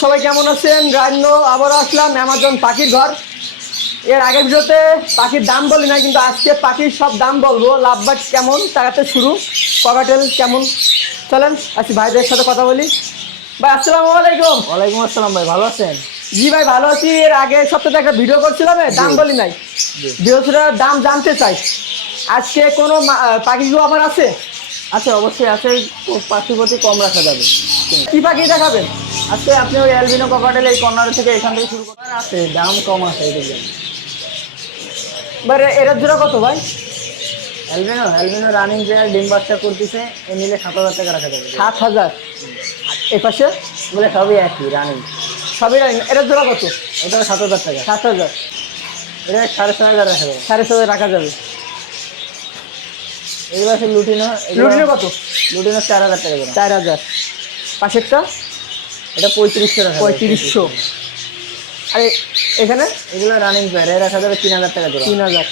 সবাই কেমন আছেন? রান্নো আবার আসলাম অ্যামাজন পাখির ঘর। এর আগের ভিডিওতে পাখির দাম বলি না, কিন্তু আজকে পাখির সব দাম বলবো। লাভবার্ড কেমন টাকাতে শুরু, ককাটেল কেমন। চলেন আজকে ভাইদের সাথে কথা বলি। ভাই আসসালামু আলাইকুম। ওয়ালাইকুম আসসালাম ভাই, ভালো আছেন? জি ভাই ভালো আছি। এর আগে সপ্তাহে একটা ভিডিও করছিলাম, দাম বলি নাই, বৃহস্পতিবার দাম জানতে চাই। আজকে কোনো পাখিগুলো আমার আছে? আচ্ছা, অবশ্যই আছে। পাখি প্রতি কম রাখা যাবে। কি পাখি দেখাবেন? আজকে আপনি ওই অ্যালবিনো ককাটেল এই কর্নার থেকে এখান থেকে শুরু করেন, আছে দাম কম আছে এদিকে। এটার জোড়া কত ভাই? অ্যালবিনো রানিং প্লেয়ার ডিম বাচ্চা করতেছে, এ নিলে 7,000 টাকা রাখা যাবে। 7,000। এ পাশে বলে সবই একই রানিং, সবই রাখেন। এটার জোড়া কত? ওটা 7,000 টাকা। 7,000। এটা 6,500 রাখা যাবে। 7,500 রাখা যাবে। এগুলো আছে লুটিনো। লুটিনো কত? লুটিনো 4,000 টাকা জোড়া। 4,000। পাশেরটা এটা 3,500 রাখা যাবে। 3,500। আর এখানে এগুলো রানিং প্লেয়ার, এ রাখা যাবে 3,000 টাকা জোড়া। 3,000।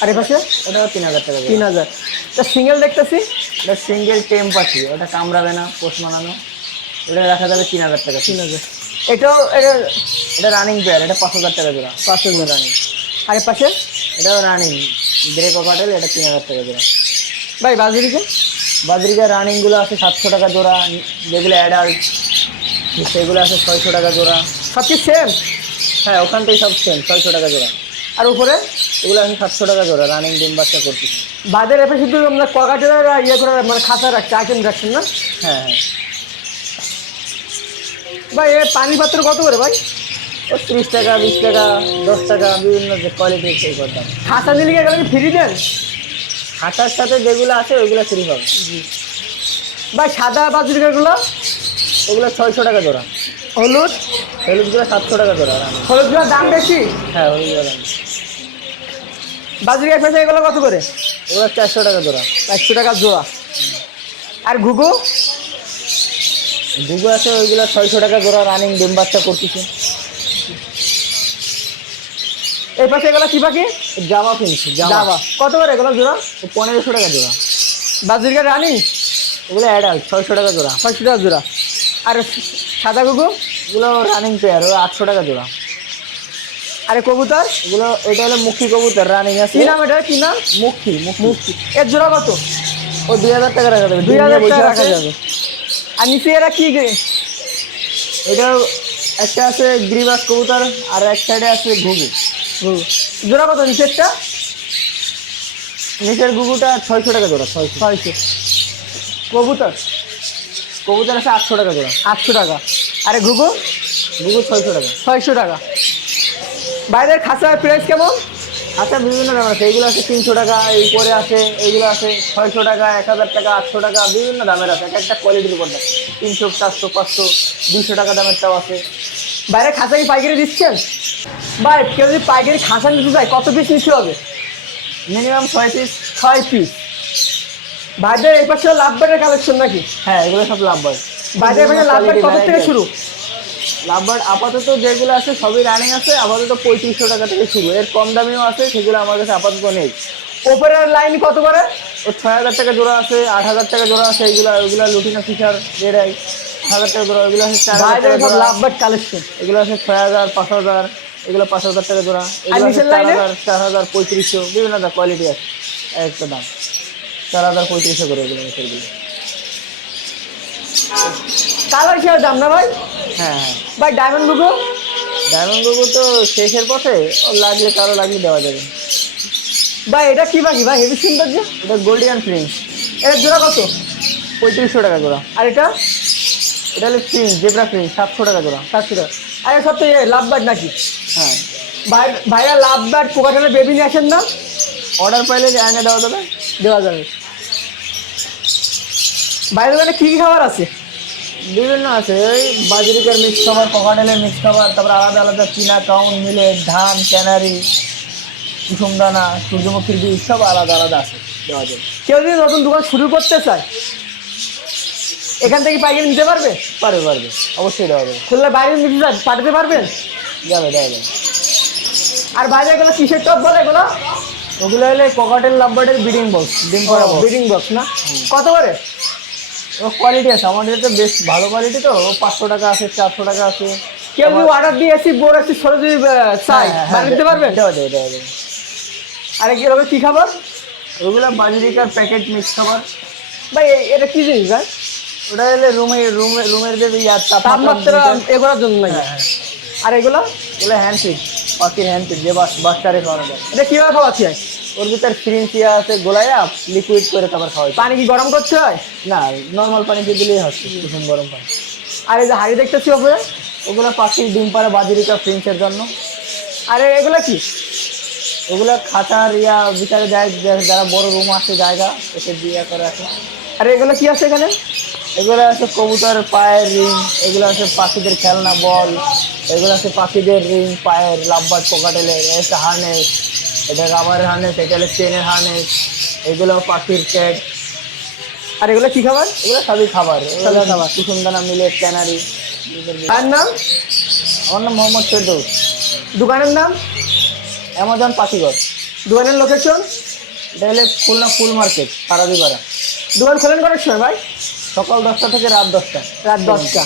আর এ পাশে ওটাও 3,000 টাকা জোড়া। 3,000। তা সিঙ্গেল দেখতেছি, এটা সিঙ্গেল টেম পাখি, ওটা কামড়াবে না, পোষ মানানো। এটা রাখা যাবে 3,000 টাকা। 3,000। এটাও এটা রানিং পেয়ার, এটা 5,000 টাকা জোড়া। 5,000 রানিং। আর এ পাশে এটাও রানিং গ্রে ককাটেল, এটা 3,000 টাকা জোড়া। ভাই বাজুরিকে বাজরিকার রানিংগুলো আছে 700 টাকা জোড়া, যেগুলো অ্যাডাল্ট সেগুলো আছে 600 টাকা জোড়া। সব কি সেম? হ্যাঁ, ওখান থেকে সব সেম, 600 টাকা জোড়া। আর উপরে এগুলো আছে 700 টাকা জোড়া, রানিং ডিম বাচ্চা করতেছে। বাজার এপে শুধু আমরা ককাটেরা ইয়ে করে মানে খাতা রাখছে, আইটেম রাখছেন না? হ্যাঁ হ্যাঁ। ভাই এ পানির পাত্র কত করে ভাই? ও 30 টাকা, 20 টাকা, 10 টাকা, বিভিন্ন যে কোয়ালিটির সেই করতাম। খাতা নিলে গেলে কি ফ্রি দেন? খাতার সাথে যেগুলো আছে ওইগুলো ফ্রি পাবে। ভাই সাদা বাজুরিকাগুলো? ওগুলো 600 টাকা জোড়া। হলুদ? হলুদগুলো 700 টাকা জোড়া রানিং। হলুদগুলোর দাম বেশি? হ্যাঁ, হলুদগুলো রানিং। বাজুরিকা ফেসে এগুলো কত করে? ওগুলো 400 টাকা জোড়া। 100 টাকা জোড়া। আর ঘুঘু? ঘুঘু আছে, ওইগুলো 600 টাকা জোড়া, রানিং ডিম বাচ্চা করতেছে। এই পাশে এগুলো কি পাখি? জামা কিনছি, জাভা। কত করে এগুলো জোড়া? 1,500 টাকা জোড়া। বাজুরিকা রানি? ওগুলো অ্যাডাল্ট, 600 টাকা জোড়া। 600 টাকা জোড়া। আর সাদা ঘুঘু? এগুলো রানিং পেয়ার, ওই 800 টাকা জোড়া। আরে কবুতর? এগুলো এটা হলো মুখী কবুতর, রানিং আছে। কি নাম এটা, কি নাম? মুখী। মুক্তি। এর জোড়া কত? ও 2,000 টাকা রাখা যাবে। 2,000 টাকা রাখা যাবে। আর নিচে এরা কি? এটাও একটা আছে গ্রিবাস কবুতর, আর এক সাইডে আছে ঘুঘু। জোড়া কত নিচেরটা? নিচের ঘুঘুটা 600 টাকা জোড়া। 600। কবুতর? কবুতর আছে 800 টাকা জোড়া। 800 টাকা। আরে ঘুঘু? ঘুঘু 600 টাকা। 600 টাকা। বাইরের খাঁচার প্রাইস কেমন? আচ্ছা, বিভিন্ন দাম আছে। এইগুলো আছে 300 টাকা, এই পরে আছে এইগুলো আছে 600 টাকা, 1,000 টাকা, 800 টাকা, বিভিন্ন দামের আছে। এক একটা কোয়ালিটির উপর দাম। 300, 400, 500, 200 টাকা দামেরটাও আছে। বাইরে খাঁচা কি পাইকারি দিচ্ছেন? ভাই কেউ যদি পাইকারি খাঁচা নিতে চায় কত পিস নিতে হবে? Minimum 6 piece. 6 পিস। ভাইদের এই পাশে লাভবার্ডের কালেকশন নাকি? হ্যাঁ, এগুলো সব লাভবার্ড। ভাইদের এখানে লাভবার্ড কত থেকে শুরু? লাভবার্ড আপাতত যেগুলো আছে সবই রানিং আছে, আপাতত 3500 টাকা থেকে শুরু। এর কম দামিও আছে, সেগুলো আমার কাছে আপাতত নেই। ওপরের লাইন কত করে? ও 6,000 টাকা জোড়া আছে, 8,000 টাকা জোড়া আছে। ওইগুলো লুটিনো ফিচার রেডাই 1,000 টাকা জোড়া। ওইগুলো আছে 4,000 টাকা সব জোড়া। Lovebird collection. এগুলো আছে 6,000, 5,000, এগুলো 5,000 টাকা জোড়া। আর এগুলো আছে নিচের লাইনে? 4,000, 4,000, 3,500, বিভিন্ন কোয়ালিটি আছে। একটা দাম 4,000, 3,500 করে এগুলো নিচেরগুলো। কালার হিসাবে দাম না ভাই? হ্যাঁ হ্যাঁ। ভাই ডায়মন্ড বুকো? ডায়মন্ড গুগু তো শেষের পথে, ও লাগলে কারো লাগলে দেওয়া যাবে। ভাই এটা কি পাখি ভাই, হেভি সুন্দর যে? এটা গোল্ডিয়ান প্রিন্স, এর জোড়া কত? 3,500 টাকা জোড়া। আর এটা? এটা হলো প্রিন্স, জেব্রা প্রিন্স, 700 টাকা জোড়া। 700 টাকা। আর সব তো লাভবার্ড নাকি? হ্যাঁ। ভাইরা লাভবার্ড পোকাটালের বেবি নিয়ে আসেন না? অর্ডার পাইলে আয়না দেওয়া যাবে। দেওয়া যাবে। বাইরের দোকানে কী কী খাবার আছে? বিভিন্ন আছে, ওই বাজরিকার মিক্স খাবার, ককাটেলের মিক্স খাবার, তারপর আলাদা আলাদা চীনা কাউন, মিলেট, ধান, ক্যানারি, কুসুম দানা, সূর্যমুখীর বীজ, সব আলাদা আলাদা আছে, দেওয়া যাবে। কেউ যদি নতুন দোকান শুরু করতে চায় এখান থেকে পাইকারি নিতে পারবে? পারবে পারবে, অবশ্যই দেওয়া যাবে। খুলনার বাইরে নিতে চান পাঠাতে পারবেন? যাবে, দেওয়া যাবে। আর বাইরে এগুলো কিসের টপ বলে এগুলো? ওগুলো হলে ককাটেল লাভবার্ডের ব্রিডিং বক্স, ডিম করা বক্স। ব্রিডিং বক্স না? কত করে? কোয়ালিটি আছে আমাদের তো বেশ ভালো কোয়ালিটি, তো 500 টাকা আছে, 400 টাকা আছে। কেউ যদি অর্ডার দিয়ে এসি বড় এসি ছোট যদি চাই বানিয়ে দিতে পারবেন? দেওয়া যাবে, দেওয়া যাবে। আর এগুলো কি খাবার ওগুলো বাজরিকার প্যাকেট মিক্স খাবার। ভাই? এটা কি জিনিস ভাই? ওটা হলে রুমের যে তাপমাত্রা এগুলোর জন্য নাকি? হ্যাঁ, হ্যাঁ। আর এগুলো এগুলো হ্যান্ড ফিড, পাখির হ্যান্ড ফিড, যে বাচ্চারে খাওয়ানো যায়। এটা কিভাবে খাওয়াচ্ছি? ওর ভিতর ফ্রিন্সিয়া আছে, গোলায়া লিকুইড করে তারপর খাওয়াই। পানি কি গরম করতে হয়? না, নর্মাল পানিতে দিলেই হচ্ছে, কুসুম গরম পানি। আর এই যে হাড়ি দেখতেছি ওপরে, ওগুলো পাখির ডিম পাড়া বাজরিকা ফ্রিন্সের জন্য। আর এগুলো কি? ওগুলো খাঁচার ভিতরে যায়, যারা বড় রুম আছে জায়গা, এসে দিয়ে করে আছে। আর এগুলো কি আছে এখানে? এগুলো আছে কবুতর পায়ের রিং, এগুলো আছে পাখিদের খেলনা বল, এগুলো আছে পাখিদের রিং পায়ের, লাভবার্ড কোকাটেলের, এটা হার্নেস, এটা রাবারের হার্নেস, এটা হলো চেনের হার্নেস, এগুলো পাখির ট্যাগ। আর এগুলো কি খাবার? এগুলো সবই খাবার, সবই খাবার। কুসুমদানা, মিলেট, ক্যানারি। তার নাম? আমার নাম মোহাম্মদ ফেরদৌস। দোকানের নাম? অ্যামাজন পাখিঘর। দোকানের লোকেশন? এটা হলে খুলনা ফুল মার্কেট, পাড়াদিপাড়া। দোকান খোলেন করার সময় ভাই? সকাল 10টা থেকে রাত 10টা। রাত 10টা।